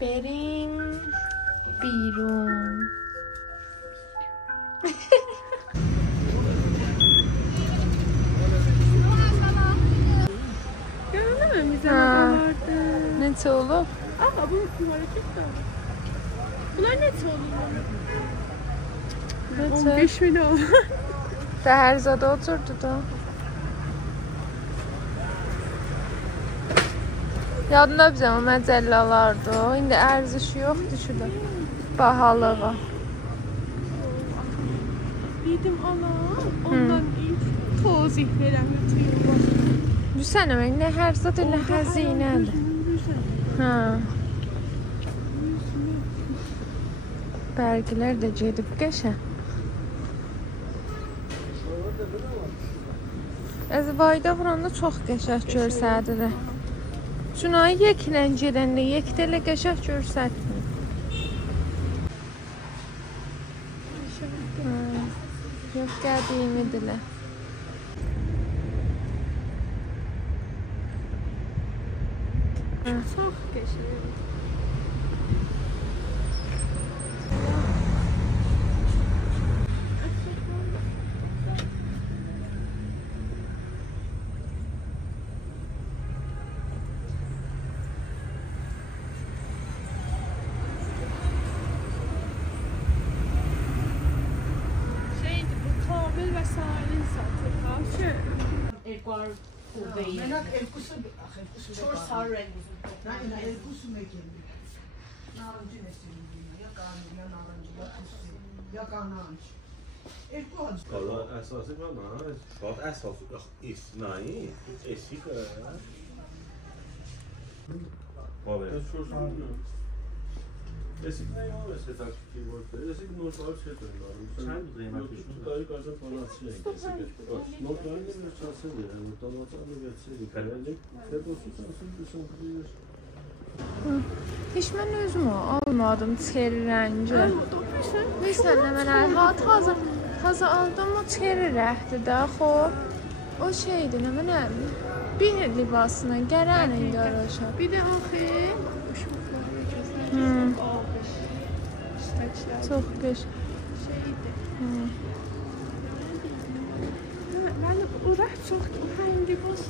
بریم بیرون. Neçə olub? Aha, bu hareket de. Bunlar neçə olub? 15 min olub. Dəhərzada oturdu da. Yadında bizə o məcəllələrdi. İndi ərzişi yoxdur şurada. Bahalığa. Dedim ana, ondan ilk tozih verəm götürüyorum. Bu sənə nə hərzat elə həzinədir. Hə. Bərgilər də gedib qəşə. Əzvayda vuranda çox qəşəng görsədir. Şuna yeklə gedəndə yekdə elə qəşəng görsədir. Yox, qədimidirlər. Çox qəşəng. Şeydi bu tabel və sahilin satır ha. Ekvar kuvveyi. Çok sarı rengi. Qala əsası qana, şad əsası istisnai, eşik. Vallahi eşik nə ya, eşik taktik var. Eşik normal şey dönüyor. Çənd qiyməti şu dayı qazan falan şey. Normal bir çasıdır. Buradan atanı geçseydi. Gələcək. Təbəssüm səsin düşünür. Heç mən özüm almadım çeri rəngi. Bilsən nə mənə taza aldım o çeri rəhdi də, xob. O şeydir, nə mənə bir libasına gərənin yaraşa. Bir də axı uşaqları gözlər. Çox qəşəng. Şeydir. Mən ürək çox həngi boz.